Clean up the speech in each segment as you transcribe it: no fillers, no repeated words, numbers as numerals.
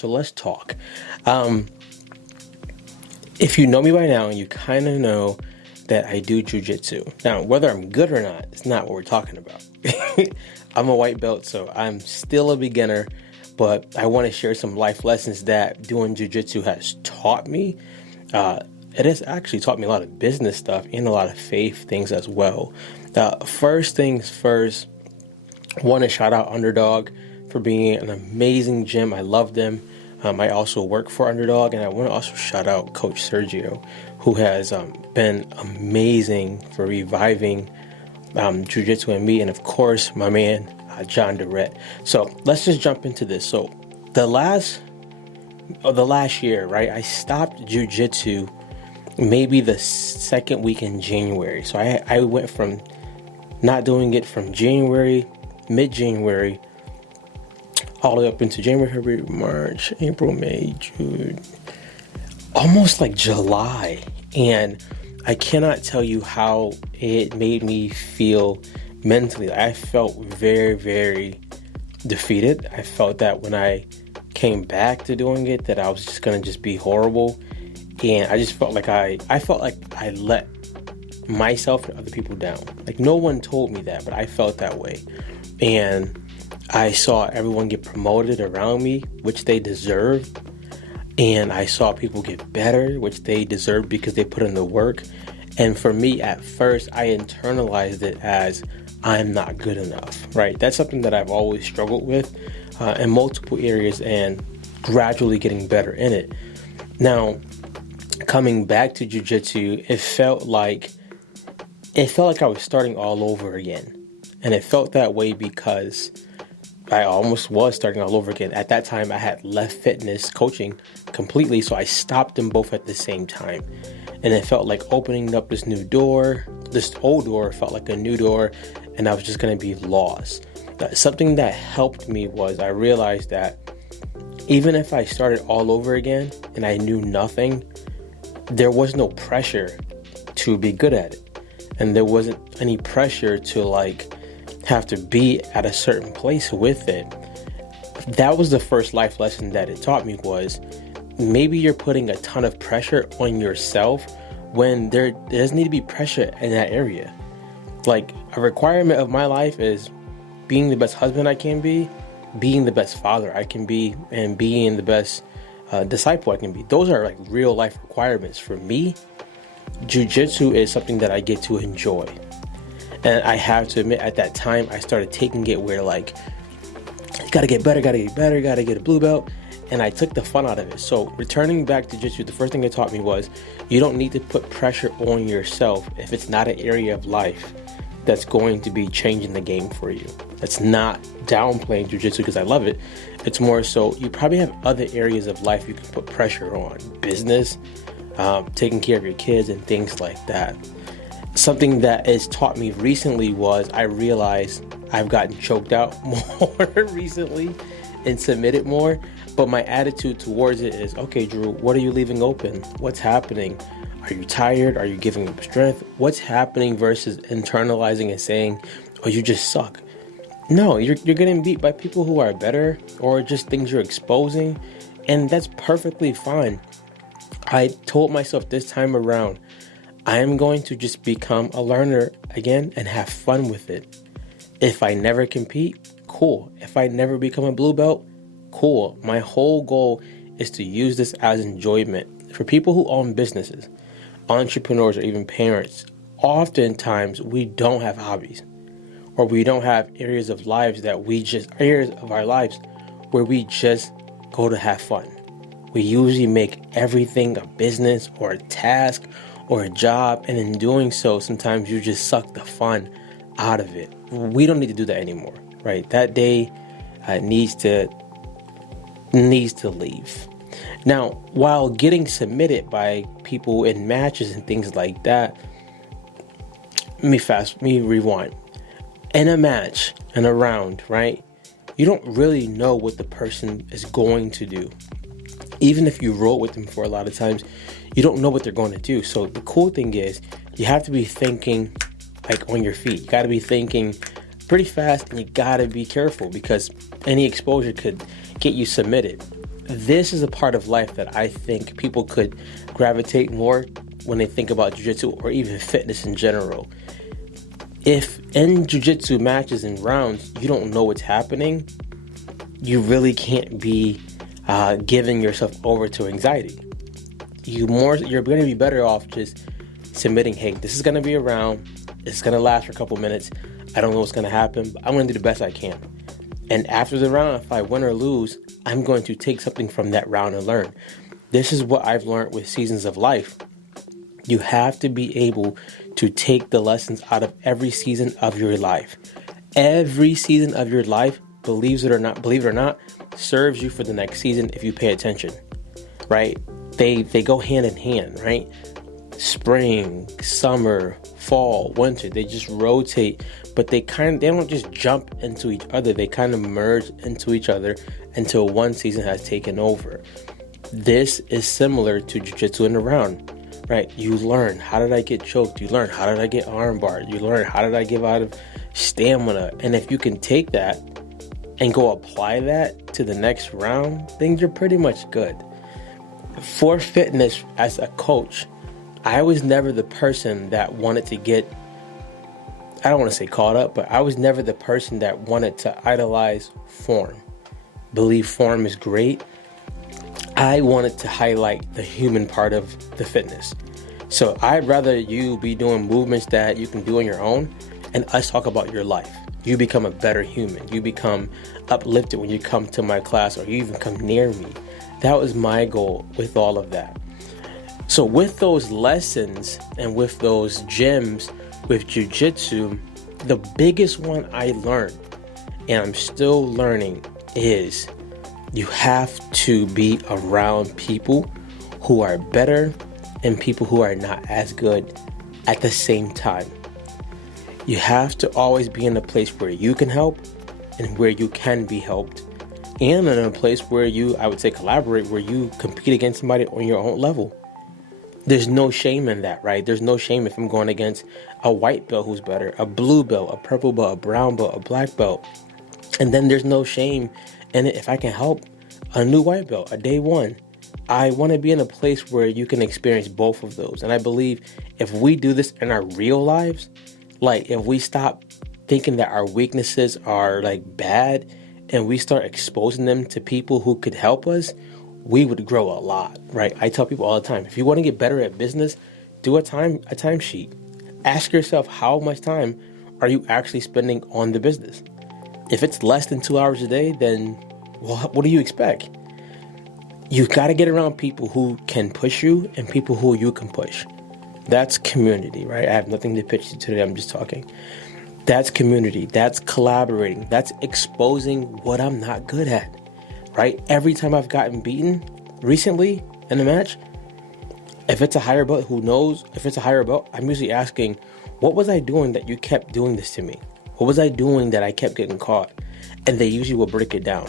So let's talk. If you know me by now, you kind of know that I do Jiu Jitsu. Now, whether I'm good or not, it's not what we're talking about. I'm a white belt, so I'm still a beginner, but I want to share some life lessons that doing Jiu Jitsu has taught me. It has actually taught me a lot of business stuff and a lot of faith things as well. First things first, I want to shout out Underdog for being an amazing gym. I love them. I also work for Underdog, and I want to also shout out Coach Sergio, who has been amazing for reviving Jiu-Jitsu in me, and of course, my man, John Durrett. So let's just jump into this. So the last year, right, I stopped Jiu-Jitsu maybe the second week in January. So I went from not doing it from January, mid-January, all the way up into January, February, March, April, May, June, almost like July. And I cannot tell you how it made me feel mentally. I felt very, very defeated. I felt that when I came back to doing it, that I was just going to just be horrible. And I just felt like I let myself and other people down. Like, no one told me that, but I felt that way. And I saw everyone get promoted around me, which they deserved. And I saw people get better, which they deserved because they put in the work. And for me, at first, I internalized it as I'm not good enough, right? That's something that I've always struggled with in multiple areas and gradually getting better in it. Now, coming back to Jiu-Jitsu, it felt like I was starting all over again. And it felt that way because I almost was starting all over again. At that time, I had left fitness coaching completely, so I stopped them both at the same time. And it felt like opening up this new door. This old door felt like a new door, and I was just going to be lost. Something that helped me was I realized that even if I started all over again and I knew nothing, there was no pressure to be good at it. And there wasn't any pressure to have to be at a certain place with it. That was the first life lesson that it taught me, was maybe you're putting a ton of pressure on yourself when there doesn't need to be pressure in that area. Like, a requirement of my life is being the best husband I can be, being the best father I can be, and being the best disciple I can be. Those are like real life requirements. For me, Jiu-Jitsu is something that I get to enjoy. And I have to admit, at that time, I started taking it where gotta get better, gotta get a blue belt. And I took the fun out of it. So returning back to Jiu-Jitsu, the first thing it taught me was you don't need to put pressure on yourself if it's not an area of life that's going to be changing the game for you. That's not downplaying Jiu-Jitsu because I love it. It's more so you probably have other areas of life you can put pressure on. Business, taking care of your kids and things like that. Something that has taught me recently was I realized I've gotten choked out more recently and submitted more. But my attitude towards it is, okay, Drew, what are you leaving open? What's happening? Are you tired? Are you giving up strength? What's happening versus internalizing and saying, oh, you just suck? No, you're getting beat by people who are better, or just things you're exposing. And that's perfectly fine. I told myself this time around, I am going to just become a learner again and have fun with it. If I never compete, cool. If I never become a blue belt, cool. My whole goal is to use this as enjoyment. For people who own businesses, entrepreneurs, or even parents, oftentimes we don't have hobbies, or we don't have areas of our lives where we just go to have fun. We usually make everything a business or a task or a job, and in doing so, sometimes you just suck the fun out of it. We don't need to do that anymore, right? That day needs to leave. Now, while getting submitted by people in matches and things like that, let me rewind. In a match, in a round, right? You don't really know what the person is going to do. Even if you roll with them for a lot of times, you don't know what they're going to do. So the cool thing is you have to be thinking on your feet. You got to be thinking pretty fast, and you got to be careful because any exposure could get you submitted. this is a part of life that I think people could gravitate more when they think about jiu-jitsu or even fitness in general. If in jiu-jitsu matches and rounds, you don't know what's happening, you really can't be giving yourself over to anxiety. You're going to be better off just submitting, hey, this is going to be a round. It's going to last for a couple minutes. I don't know what's going to happen, but I'm going to do the best I can. And after the round, if I win or lose, I'm going to take something from that round and learn. This is what I've learned with seasons of life. You have to be able to take the lessons out of every season of your life. Every season of your life, believe it or not, serves you for the next season if you pay attention, right? They go hand in hand, right? Spring, summer, fall, winter, they just rotate, but they don't just jump into each other. They kind of merge into each other until one season has taken over. This is similar to jiu-jitsu in the round, right? You learn, how did I get choked? You learn, how did I get armbarred? You learn, how did I give out of stamina? And if you can take that and go apply that to the next round, then you're pretty much good. For fitness, as a coach, I was never the person that wanted to get, I don't want to say caught up, but I was never the person that wanted to idolize form. Believe form is great. I wanted to highlight the human part of the fitness. So I'd rather you be doing movements that you can do on your own and us talk about your life. You become a better human. You become uplifted when you come to my class or you even come near me. That was my goal with all of that. So with those lessons and with those gems with jiu-jitsu, the biggest one I learned, and I'm still learning, is you have to be around people who are better and people who are not as good at the same time. You have to always be in a place where you can help and where you can be helped, and in a place where you, I would say, collaborate, where you compete against somebody on your own level. There's no shame in that, right? There's no shame if I'm going against a white belt who's better, a blue belt, a purple belt, a brown belt, a black belt. And then there's no shame in it if I can help a new white belt, a day one. I want to be in a place where you can experience both of those. And I believe if we do this in our real lives, like if we stop thinking that our weaknesses are like bad and we start exposing them to people who could help us, we would grow a lot, right? I tell people all the time, if you want to get better at business, do a timesheet. Ask yourself, how much time are you actually spending on the business? If it's less than 2 hours a day, then what do you expect? You got to get around people who can push you and people who you can push. That's community, right? I have nothing to pitch you today. I'm just talking. That's community. That's collaborating. That's exposing what I'm not good at. Right? Every time I've gotten beaten recently in a match, if it's a higher belt who knows, if it's a higher belt, I'm usually asking, what was I doing that you kept doing this to me? What was I doing that I kept getting caught? And they usually will break it down.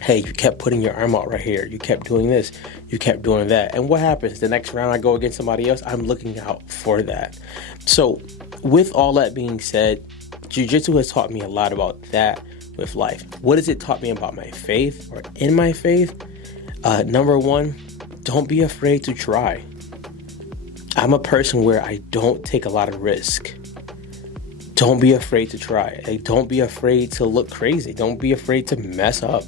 Hey, you kept putting your arm out right here. You kept doing this. You kept doing that. And what happens? The next round I go against somebody else, I'm looking out for that. So with all that being said, jiu-jitsu has taught me a lot about that with life. What has it taught me about my faith or in my faith? Number one, don't be afraid to try. I'm a person where I don't take a lot of risk. Don't be afraid to try. Like, don't be afraid to look crazy. Don't be afraid to mess up,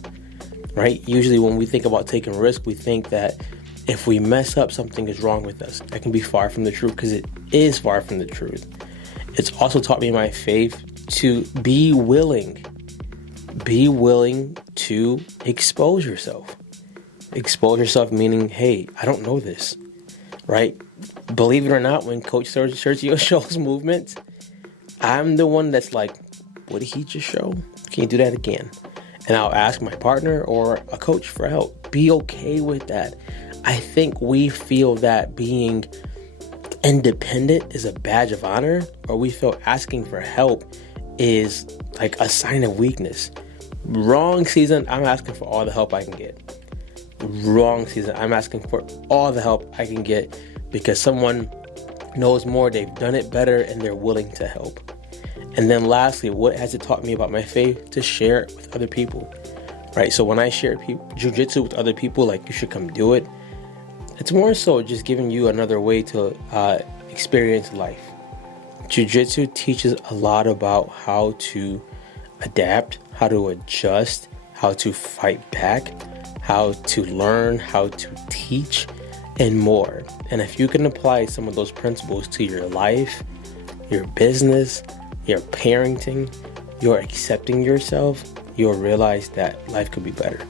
right? Usually when we think about taking risk, we think that if we mess up, something is wrong with us. That can be far from the truth, because it is far from the truth. It's also taught me in my faith to be willing. Be willing to expose yourself. Expose yourself meaning, hey, I don't know this, right? Believe it or not, when Coach Sergio shows movements, I'm the one that's like, what did he just show? Can you do that again? And I'll ask my partner or a coach for help. Be okay with that. I think we feel that being independent is a badge of honor, or we feel asking for help is like a sign of weakness. Wrong season, I'm asking for all the help I can get. Wrong season, I'm asking for all the help I can get because someone knows more, they've done it better, and they're willing to help. And then lastly, what has it taught me about my faith? To share it with other people. right? So when I share jiu-jitsu with other people, like you should come do it, it's more so just giving you another way to experience life. Jiu-jitsu teaches a lot about how to adapt, how to adjust, how to fight back, how to learn, how to teach, and more. And if you can apply some of those principles to your life, your business, your parenting, your accepting yourself, you'll realize that life could be better.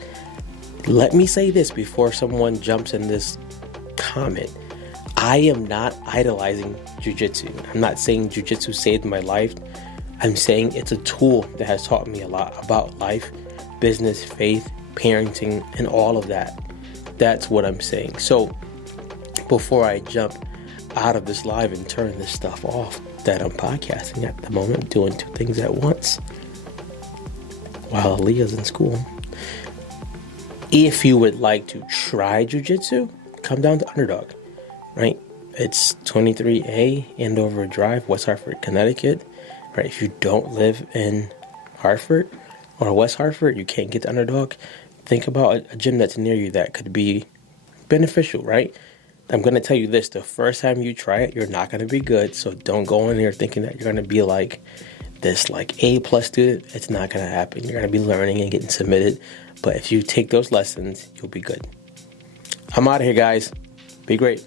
Let me say this before someone jumps in this comment. I am not idolizing jiu-jitsu. I'm not saying jiu-jitsu saved my life. I'm saying it's a tool that has taught me a lot about life, business, faith, parenting, and all of that. That's what I'm saying. So before I jump out of this live and turn this stuff off that I'm podcasting at the moment, doing two things at once while Aaliyah's in school. If you would like to try jiu-jitsu, come down to Underdog, right? It's 23A Andover Drive, West Hartford, Connecticut, right? If you don't live in Hartford or West Hartford, you can't get to Underdog, think about a gym that's near you that could be beneficial, right? I'm going to tell you this, the first time you try it, you're not going to be good, so don't go in here thinking that you're going to be like this like A+ student. It's not going to happen. You're going to be learning and getting submitted, but if you take those lessons, you'll be good. I'm out of here, guys. Be great.